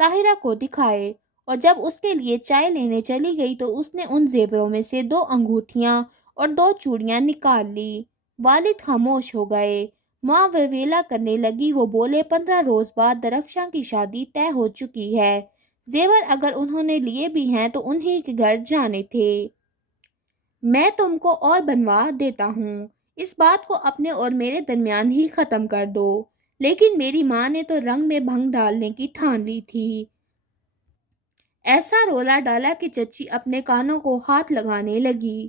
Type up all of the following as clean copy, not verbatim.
طاہرہ کو دکھائے، اور جب اس کے لیے چائے لینے چلی گئی تو اس نے ان زیوروں میں سے 2 انگوٹھیاں اور 2 چوڑیاں نکال لی۔ والد خاموش ہو گئے۔ ماں ویلا کرنے لگی۔ وہ بولے، 15 روز بعد درخشاں کی شادی طے ہو چکی ہے۔ زیور اگر انہوں نے لیے بھی ہیں تو انہی کے گھر جانے تھے۔ میں تم کو اور بنوا دیتا ہوں۔ اس بات کو اپنے اور میرے درمیان ہی ختم کر دو۔ لیکن میری ماں نے تو رنگ میں بھنگ ڈالنے کی ٹھان لی تھی۔ ایسا رولا ڈالا کہ چچی اپنے کانوں کو ہاتھ لگانے لگی۔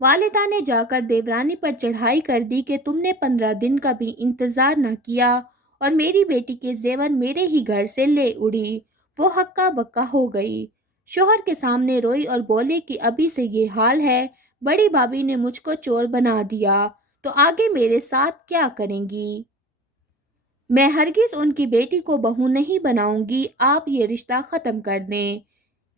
والدہ نے جا کر دیورانی پر چڑھائی کر دی کہ تم نے 15 دن کا بھی انتظار نہ کیا اور میری بیٹی کے زیور میرے ہی گھر سے لے اڑی۔ وہ ہکا بکا ہو گئی۔ شوہر کے سامنے روئی اور بولی کہ ابھی سے یہ حال ہے، بڑی بھابھی نے مجھ کو چور بنا دیا تو آگے میرے ساتھ کیا کریں گی؟ میں ہرگز ان کی بیٹی کو بہو نہیں بناؤں گی۔ آپ یہ رشتہ ختم کر دیں۔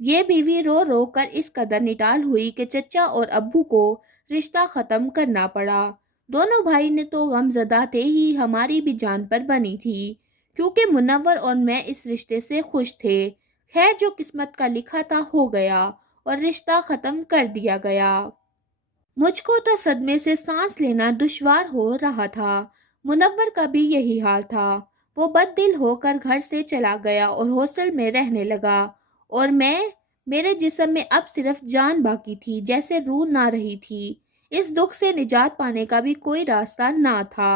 یہ بیوی رو رو کر اس قدر نٹال ہوئی کہ چچا اور ابو کو رشتہ ختم کرنا پڑا۔ دونوں بھائی نے تو غم زدہ تھے ہی، ہماری بھی جان پر بنی تھی، کیونکہ منور اور میں اس رشتے سے خوش تھے۔ خیر، جو قسمت کا لکھا تھا ہو گیا اور رشتہ ختم کر دیا گیا۔ مجھ کو تو صدمے سے سانس لینا دشوار ہو رہا تھا۔ منور کا بھی یہی حال تھا۔ وہ بد دل ہو کر گھر سے چلا گیا اور ہاسٹل میں رہنے لگا، اور میرے جسم میں اب صرف جان باقی تھی، جیسے روح نہ رہی تھی۔ اس دکھ سے نجات پانے کا بھی کوئی راستہ نہ تھا۔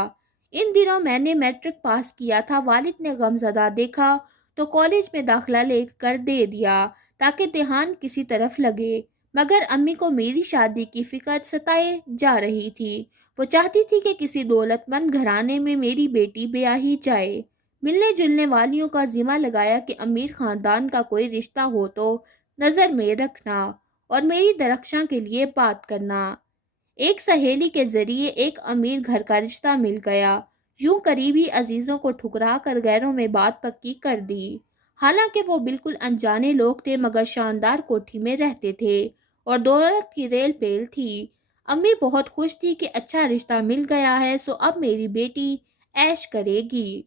ان دنوں میں نے میٹرک پاس کیا تھا۔ والد نے غم زدہ دیکھا تو کالج میں داخلہ لے کر دے دیا تاکہ دھیان کسی طرف لگے، مگر امی کو میری شادی کی فکر ستائے جا رہی تھی۔ وہ چاہتی تھی کہ کسی دولت مند گھرانے میں میری بیٹی بیاہی جائے۔ ملنے جلنے والیوں کا ذمہ لگایا کہ امیر خاندان کا کوئی رشتہ ہو تو نظر میں رکھنا اور میری درخشاں کے لیے بات کرنا۔ ایک سہیلی کے ذریعے ایک امیر گھر کا رشتہ مل گیا۔ یوں قریبی عزیزوں کو ٹھکرا کر غیروں میں بات پکی کر دی۔ حالانکہ وہ بالکل انجانے لوگ تھے، مگر شاندار کوٹھی میں رہتے تھے اور دولت کی ریل پیل تھی۔ امی بہت خوش تھی کہ اچھا رشتہ مل گیا ہے، سو اب میری بیٹی عیش کرے گی۔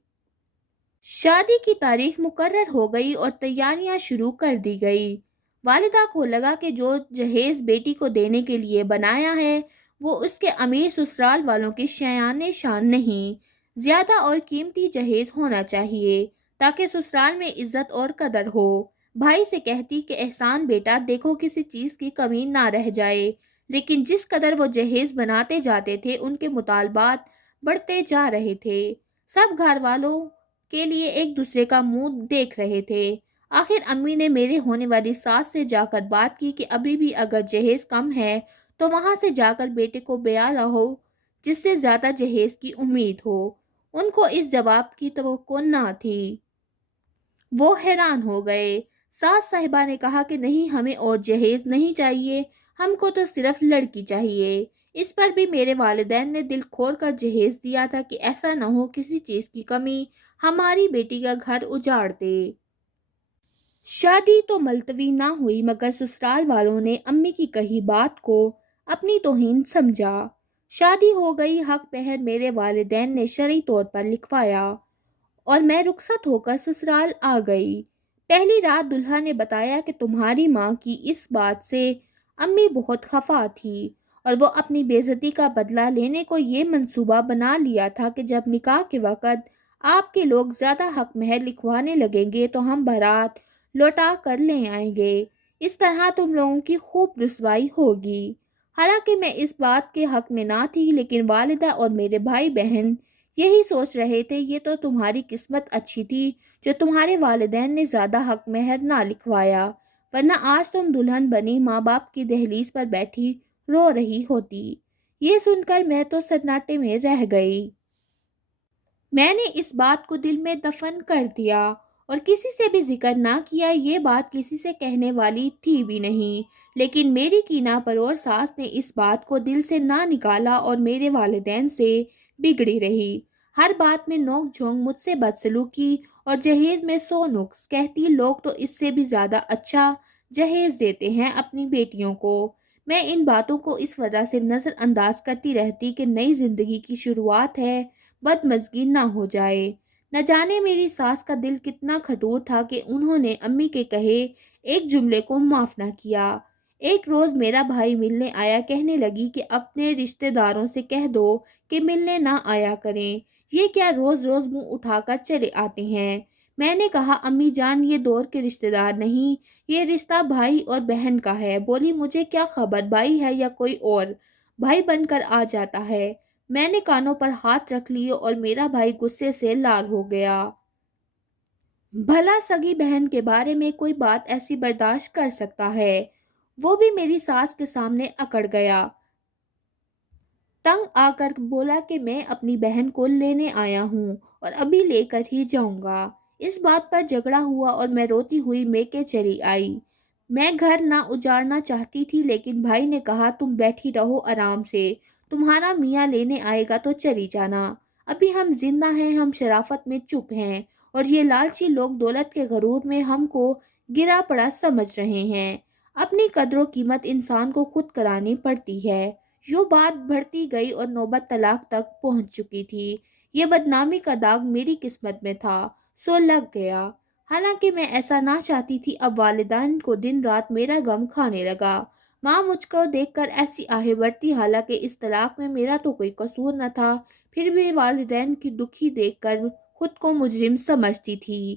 شادی کی تاریخ مقرر ہو گئی اور تیاریاں شروع کر دی گئی۔ والدہ کو لگا کہ جو جہیز بیٹی کو دینے کے لیے بنایا ہے وہ اس کے امیر سسرال والوں کی شایان شان نہیں، زیادہ اور قیمتی جہیز ہونا چاہیے تاکہ سسرال میں عزت اور قدر ہو۔ بھائی سے کہتی کہ احسان بیٹا، دیکھو کسی چیز کی کمی نہ رہ جائے، لیکن جس قدر وہ جہیز بناتے جاتے تھے ان کے مطالبات بڑھتے جا رہے تھے۔ سب گھر والوں کے لیے ایک دوسرے کا منہ دیکھ رہے تھے۔ آخر امی نے میرے ہونے والی ساس سے جا کر بات کی کہ ابھی بھی اگر جہیز کم ہے تو وہاں سے جا کر بیٹے کو بیاہ لاؤ جس سے زیادہ جہیز کی امید ہو۔ ان کو اس جواب کی توقع نہ تھی۔ وہ حیران ہو گئے۔ ساس صاحبہ نے کہا کہ نہیں، ہمیں اور جہیز نہیں چاہیے، ہم کو تو صرف لڑکی چاہیے۔ اس پر بھی میرے والدین نے دل کھول کر جہیز دیا تھا کہ ایسا نہ ہو کسی چیز کی کمی ہماری بیٹی کا گھر اجاڑ دے۔ شادی تو ملتوی نہ ہوئی، مگر سسرال والوں نے امی کی کہی بات کو اپنی توہین سمجھا۔ شادی ہو گئی۔ حق پہر میرے والدین نے شرعی طور پر لکھوایا اور میں رخصت ہو کر سسرال آ گئی۔ پہلی رات دلہا نے بتایا کہ تمہاری ماں کی اس بات سے امی بہت خفا تھی اور وہ اپنی بے عزتی کا بدلہ لینے کو یہ منصوبہ بنا لیا تھا کہ جب نکاح کے وقت آپ کے لوگ زیادہ حق مہر لکھوانے لگیں گے تو ہم بارات لوٹا کر لے آئیں گے۔ اس طرح تم لوگوں کی خوب رسوائی ہوگی۔ حالانکہ میں اس بات کے حق میں نہ تھی، لیکن والدہ اور میرے بھائی بہن یہی سوچ رہے تھے، یہ تو تمہاری قسمت اچھی تھی جو تمہارے والدین نے زیادہ حق مہر نہ لکھوایا، ورنہ آج تم دلہن بنی ماں باپ کی دہلیز پر بیٹھی رو رہی ہوتی۔ یہ سن کر میں تو سناٹے میں رہ گئی۔ میں نے اس بات کو دل میں دفن کر دیا اور کسی سے بھی ذکر نہ کیا۔ یہ بات کسی سے کہنے والی تھی بھی نہیں، لیکن میری کینہ پرور ساس نے اس بات کو دل سے نہ نکالا اور میرے والدین سے بگڑی رہی۔ ہر بات میں نوک جھونک، مجھ سے بدسلوکی اور جہیز میں 100 نقص کہتی۔ لوگ تو اس سے بھی زیادہ اچھا جہیز دیتے ہیں اپنی بیٹیوں کو۔ میں ان باتوں کو اس وجہ سے نظر انداز کرتی رہتی کہ نئی زندگی کی شروعات ہے، بدمزگی نہ ہو جائے۔ نہ جانے میری ساس کا دل کتنا کھٹور تھا کہ انہوں نے امی کے کہے ایک جملے کو معاف نہ کیا۔ ایک روز میرا بھائی ملنے آیا، کہنے لگی کہ اپنے رشتہ داروں سے کہہ دو کہ ملنے نہ آیا کریں، یہ کیا روز روز منہ اٹھا کر چلے آتے ہیں۔ میں نے کہا امی جان یہ دور کے رشتہ دار نہیں، یہ رشتہ بھائی اور بہن کا ہے۔ بولی مجھے کیا خبر بھائی ہے یا کوئی اور، بھائی بن کر آ جاتا ہے۔ میں نے کانوں پر ہاتھ رکھ لیے اور میرا بھائی غصے سے لال ہو گیا۔ بھلا سگی بہن کے بارے میں کوئی بات ایسی برداشت کر سکتا ہے؟ وہ بھی میری ساس کے سامنے اکڑ گیا، تنگ آ کر بولا کہ میں اپنی بہن کو لینے آیا ہوں اور ابھی لے کر ہی جاؤں گا۔ اس بات پر جھگڑا ہوا اور میں روتی ہوئی میکے چلی آئی۔ میں گھر نہ اجاڑنا چاہتی تھی لیکن بھائی نے کہا تم بیٹھی رہو آرام سے، تمہارا میاں لینے آئے گا تو چلی جانا، ابھی ہم زندہ ہیں، ہم شرافت میں چپ ہیں اور یہ لالچی لوگ دولت کے غرور میں ہم کو گرا پڑا سمجھ رہے ہیں۔ اپنی قدر و قیمت انسان کو خود کرانی پڑتی ہے۔ یوں بات بڑھتی گئی اور نوبت طلاق تک پہنچ چکی تھی۔ یہ بدنامی کا داغ میری قسمت میں تھا، سو لگ گیا۔ حالانکہ میں ایسا نہ چاہتی تھی، اب والدین کو دن رات میرا غم کھانے لگا۔ ماں مجھ کو دیکھ کر ایسی آہیں بھرتی، حالانکہ اس طلاق میں میرا تو کوئی قصور نہ تھا، پھر بھی والدین کی دکھی دیکھ کر خود کو مجرم سمجھتی تھی۔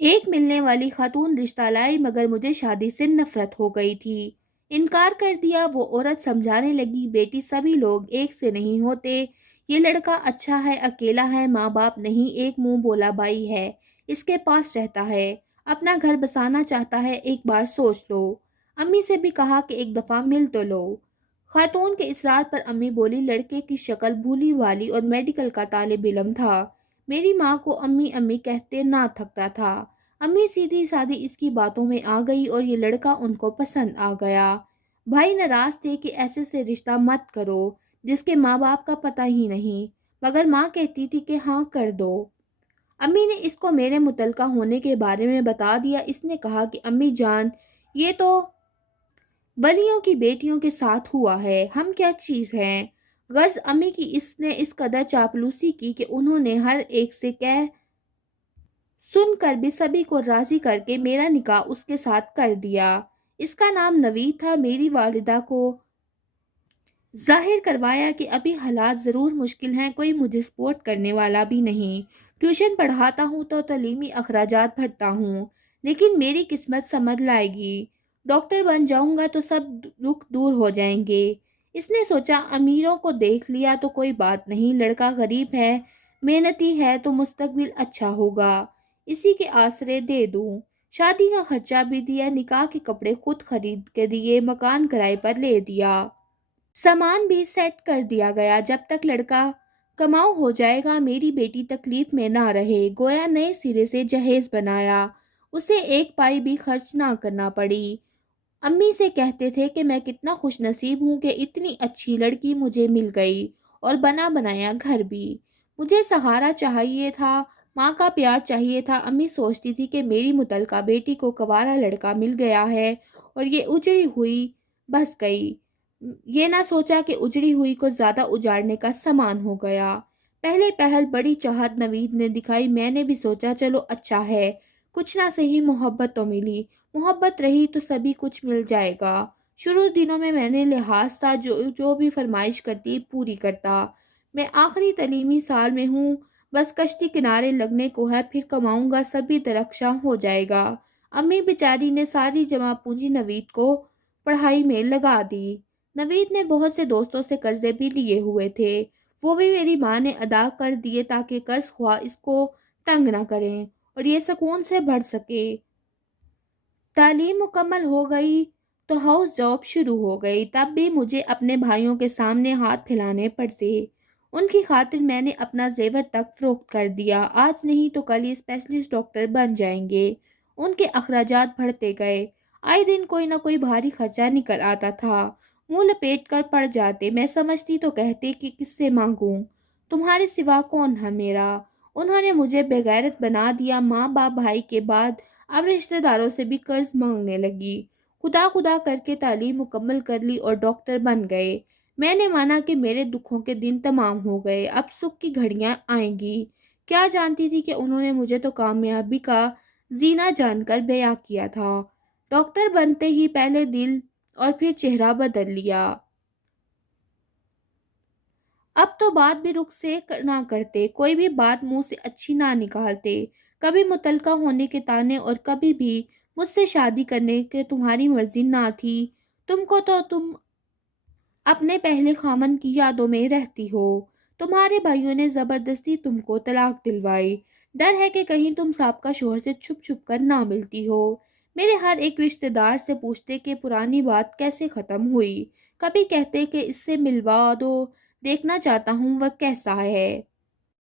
ایک ملنے والی خاتون رشتہ لائی مگر مجھے شادی سے نفرت ہو گئی تھی۔ انکار کر دیا۔ وہ عورت سمجھانے لگی بیٹی سبھی لوگ ایک سے نہیں ہوتے، یہ لڑکا اچھا ہے، اکیلا ہے، ماں باپ نہیں، ایک منہ بولا بھائی ہے، اس کے پاس رہتا ہے، اپنا گھر بسانا چاہتا ہے، ایک بار سوچ لو۔ امی سے بھی کہا کہ ایک دفعہ مل تو لو۔ خاتون کے اصرار پر امی بولی لڑکے کی شکل بھولی والی اور میڈیکل کا طالب علم تھا۔ میری ماں کو امی امی کہتے نہ تھکتا تھا۔ امی سیدھی سادھی اس کی باتوں میں آ گئی اور یہ لڑکا ان کو پسند آ گیا۔ بھائی ناراض تھے کہ ایسے سے رشتہ مت کرو جس کے ماں باپ کا پتہ ہی نہیں، مگر ماں کہتی تھی کہ ہاں کر دو۔ امی نے اس کو میرے متعلقہ ہونے کے بارے میں بتا دیا۔ اس نے کہا کہ امی جان یہ تو ولیوں کی بیٹیوں کے ساتھ ہوا ہے، ہم کیا چیز ہیں۔ غرض امی کی اس نے اس قدر چاپلوسی کی کہ انہوں نے ہر ایک سے کہہ سن کر بھی سبھی کو راضی کر کے میرا نکاح اس کے ساتھ کر دیا۔ اس کا نام نوید تھا۔ میری والدہ کو ظاہر کروایا کہ ابھی حالات ضرور مشکل ہیں، کوئی مجھے سپورٹ کرنے والا بھی نہیں، ٹیوشن پڑھاتا ہوں تو تعلیمی اخراجات بھرتا ہوں، لیکن میری قسمت سمجھ لائے گی، ڈاکٹر بن جاؤں گا تو سب دکھ دور ہو جائیں گے۔ اس نے سوچا امیروں کو دیکھ لیا تو کوئی بات نہیں، لڑکا غریب ہے، محنتی ہے تو مستقبل اچھا ہوگا، اسی کے آسرے دے دوں۔ شادی کا خرچہ بھی دیا، نکاح کے کپڑے خود خرید کے دیے، مکان کرائے پر لے دیا، سامان بھی سیٹ کر دیا گیا۔ جب تک لڑکا کماؤ ہو جائے گا میری بیٹی تکلیف میں نہ رہے، گویا نئے سرے سے جہیز بنایا، اسے ایک پائی بھی خرچ نہ کرنا پڑی۔ امی سے کہتے تھے کہ میں کتنا خوش نصیب ہوں کہ اتنی اچھی لڑکی مجھے مل گئی اور بنا بنایا گھر بھی۔ مجھے سہارا چاہیے تھا، ماں کا پیار چاہیے تھا۔ امی سوچتی تھی کہ میری متعلقہ بیٹی کو کنوارا لڑکا مل گیا ہے اور یہ اجڑی ہوئی بس گئی، یہ نہ سوچا کہ اجڑی ہوئی کو زیادہ اجاڑنے کا سامان ہو گیا۔ پہلے پہل بڑی چاہت نوید نے دکھائی، میں نے بھی سوچا چلو اچھا ہے، کچھ نہ صحیح محبت تو ملی، محبت رہی تو سبھی کچھ مل جائے گا۔ شروع دنوں میں نے لحاظ تھا، جو بھی فرمائش کرتی پوری کرتا۔ میں آخری تعلیمی سال میں ہوں، بس کشتی کنارے لگنے کو ہے، پھر کماؤں گا، سبھی درخشاں ہو جائے گا۔ امی بیچاری نے ساری جمع پونجی نوید کو پڑھائی میں لگا دی۔ نوید نے بہت سے دوستوں سے قرضے بھی لیے ہوئے تھے، وہ بھی میری ماں نے ادا کر دیے تاکہ قرض خواہ اس کو تنگ نہ کریں اور یہ سکون سے بڑھ سکے۔ تعلیم مکمل ہو گئی تو ہاؤس جاب شروع ہو گئی، تب بھی مجھے اپنے بھائیوں کے سامنے ہاتھ پھیلانے پڑتے۔ ان کی خاطر میں نے اپنا زیور تک فروخت کر دیا، آج نہیں تو کل یہ اسپیشلسٹ ڈاکٹر بن جائیں گے۔ ان کے اخراجات بڑھتے گئے، آئے دن کوئی نہ کوئی بھاری خرچہ نکل آتا تھا، منہ لپیٹ کر پڑ جاتے۔ میں سمجھتی تو کہتے کہ کس سے مانگوں، تمہارے سوا کون ہے میرا۔ انہوں نے مجھے بے غیرت بنا دیا، ماں باپ بھائی کے بعد اب رشتہ داروں سے بھی قرض مانگنے لگی۔ خدا خدا کر کے تعلیم مکمل کر لی اور ڈاکٹر بن گئے۔ میں نے مانا کہ میرے دکھوں کے دن تمام ہو گئے، اب سکھ کی گھڑیاں آئیں گی۔ کیا جانتی تھی کہ انہوں نے مجھے تو کامیابی کا زینہ جان کر بیاں کیا تھا۔ ڈاکٹر بنتے ہی پہلے دل اور پھر چہرہ بدل لیا۔ اب تو بات بھی رخ سے نہ کرتے، کوئی بھی بات منہ سے اچھی نہ نکالتے، کبھی متعلقہ ہونے کے تانے اور کبھی بھی مجھ سے شادی کرنے کے تمہاری مرضی نہ تھی۔ تم اپنے پہلے خامن کی یادوں میں رہتی ہو۔ تمہارے بھائیوں نے زبردستی تم کو طلاق دلوائی۔ ڈر ہے کہ کہیں تم سابقہ شوہر سے چھپ چھپ کر نہ ملتی ہو۔ میرے ہر ایک رشتہ دار سے پوچھتے کہ پرانی بات کیسے ختم ہوئی۔ کبھی کہتے کہ اس سے ملوا دو، دیکھنا چاہتا ہوں وہ کیسا ہے۔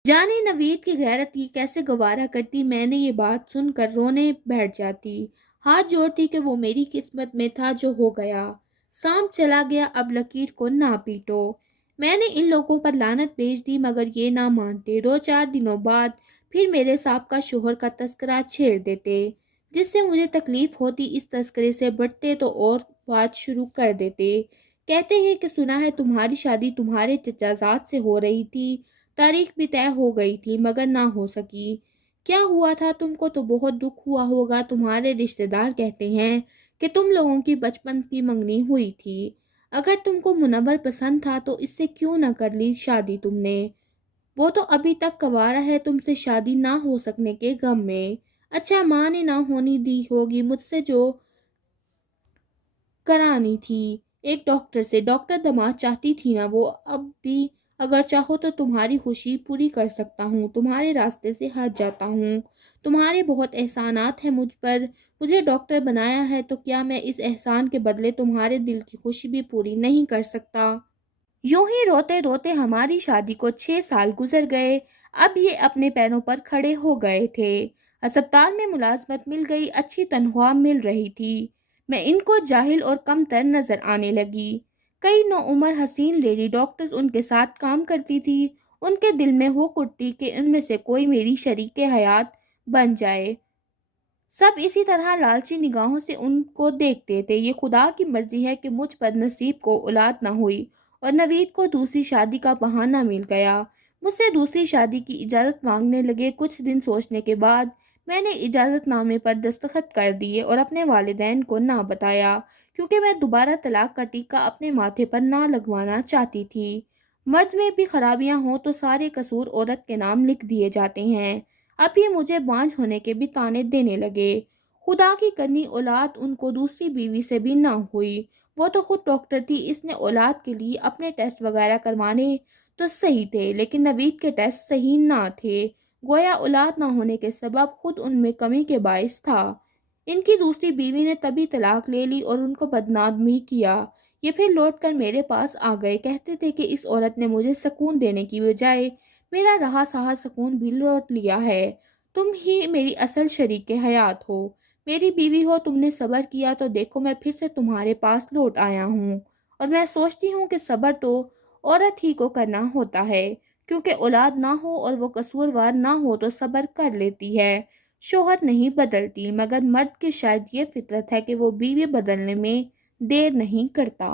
جانے نوید کی غیرت یہ کیسے گوارا کرتی، میں نے یہ بات سن کر رونے بیٹھ جاتی، ہاتھ جوڑتی کہ وہ میری قسمت میں تھا جو ہو گیا، سانپ چلا گیا، اب لکیر کو نہ پیٹو۔ میں نے ان لوگوں پر لعنت بھیج دی مگر یہ نہ مانتے، 2-4 دنوں بعد پھر میرے سابقہ شوہر کا تذکرہ چھیڑ دیتے، جس سے مجھے تکلیف ہوتی، اس تذکرے سے بڑھتے تو اور بات شروع کر دیتے، کہتے ہیں کہ سنا ہے تمہاری شادی تمہارے چچا زاد سے ہو رہی تھی، تاریخ بھی طے ہو گئی تھی مگر نہ ہو سکی۔ کیا ہوا تھا؟ تم کو تو بہت دکھ ہوا ہوگا، تمہارے رشتہ دار کہتے ہیں کہ تم لوگوں کی بچپن کی منگنی ہوئی تھی، اگر تم کو منور پسند تھا تو اس سے کیوں نہ کر لی شادی تم نے؟ وہ تو ابھی تک کنوارا ہے تم سے شادی نہ ہو سکنے کے غم میں۔ اچھا ماں نے نہ ہونے دی ہوگی مجھ سے جو کرانی تھی، ایک ڈاکٹر سے، ڈاکٹر دماد چاہتی تھی نا وہ، اب بھی اگر چاہو تو تمہاری خوشی پوری کر سکتا ہوں، تمہارے راستے سے ہٹ جاتا ہوں، تمہارے بہت احسانات ہیں مجھ پر، مجھے ڈاکٹر بنایا ہے تو کیا میں اس احسان کے بدلے تمہارے دل کی خوشی بھی پوری نہیں کر سکتا؟ یوں ہی روتے روتے ہماری شادی کو 6 سال گزر گئے۔ اب یہ اپنے پیروں پر کھڑے ہو گئے تھے، ہسپتال میں ملازمت مل گئی، اچھی تنخواہ مل رہی تھی، میں ان کو جاہل اور کم تر نظر آنے لگی۔ کئی نوعمر حسین لیڈی ڈاکٹرز ان کے ساتھ کام کرتی تھی، ان کے دل میں ہو اٹھتی کہ ان میں سے کوئی میری شریک حیات بن جائے۔ سب اسی طرح لالچی نگاہوں سے ان کو دیکھتے تھے۔ یہ خدا کی مرضی ہے کہ مجھ بد نصیب کو اولاد نہ ہوئی اور نوید کو دوسری شادی کا بہانہ مل گیا۔ مجھ سے دوسری شادی کی اجازت مانگنے لگے۔ کچھ دن سوچنے کے بعد میں نے اجازت نامے پر دستخط کر دیے اور اپنے والدین کو نہ بتایا، کیونکہ میں دوبارہ طلاق کا ٹیکہ اپنے ماتھے پر نہ لگوانا چاہتی تھی۔ مرد میں بھی خرابیاں ہوں تو سارے قصور عورت کے نام لکھ دیے جاتے ہیں۔ اب یہ مجھے بانجھ ہونے کے بھی طعنے دینے لگے۔ خدا کی کرنی اولاد ان کو دوسری بیوی سے بھی نہ ہوئی۔ وہ تو خود ڈاکٹر تھی، اس نے اولاد کے لیے اپنے ٹیسٹ وغیرہ کروانے تو صحیح تھے لیکن نوید کے ٹیسٹ صحیح نہ تھے، گویا اولاد نہ ہونے کے سبب خود ان میں کمی کے باعث تھا۔ ان کی دوسری بیوی نے تبھی طلاق لے لی اور ان کو بدنام بھی کیا۔ یہ پھر لوٹ کر میرے پاس آ گئے، کہتے تھے کہ اس عورت نے مجھے سکون دینے کی بجائے میرا رہا سہا سکون بھی لوٹ لیا ہے، تم ہی میری اصل شریک حیات ہو، میری بیوی ہو، تم نے صبر کیا تو دیکھو میں پھر سے تمہارے پاس لوٹ آیا ہوں، اور میں سوچتی ہوں کہ صبر تو عورت ہی کو کرنا ہوتا ہے، کیونکہ اولاد نہ ہو اور وہ قصوروار نہ ہو تو صبر کر لیتی ہے، شوہر نہیں بدلتی، مگر مرد کی شاید یہ فطرت ہے کہ وہ بیوی بدلنے میں دیر نہیں کرتا۔